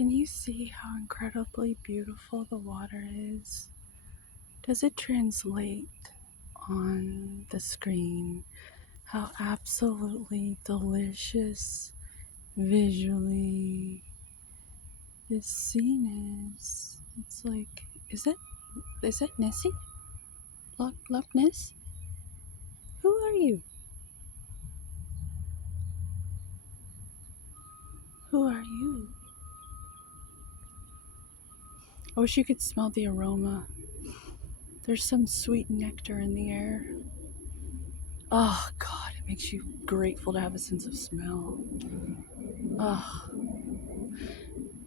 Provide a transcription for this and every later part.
Can you see how incredibly beautiful the water is? Does it translate on the screen? How absolutely delicious visually this scene is. It's like, is that Nessie? Loch Ness? Who are you? Who are you? I wish you could smell the aroma. There's some sweet nectar in the air. Oh God, it makes you grateful to have a sense of smell. Oh,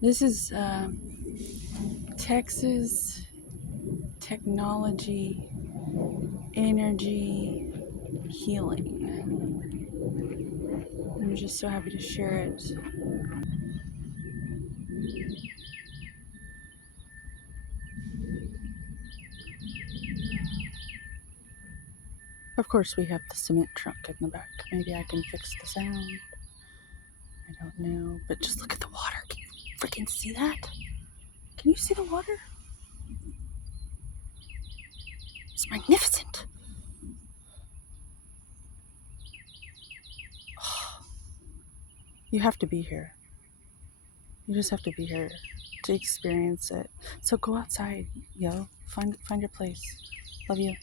this is Texas technology, energy, healing. I'm just so happy to share it. Of course, we have the cement truck in the back. Maybe I can fix the sound. I don't know. But just look at the water. Can you freaking see that? Can you see the water? It's magnificent. You have to be here. You just have to be here to experience it. So go outside, yo. Find your place. Love you.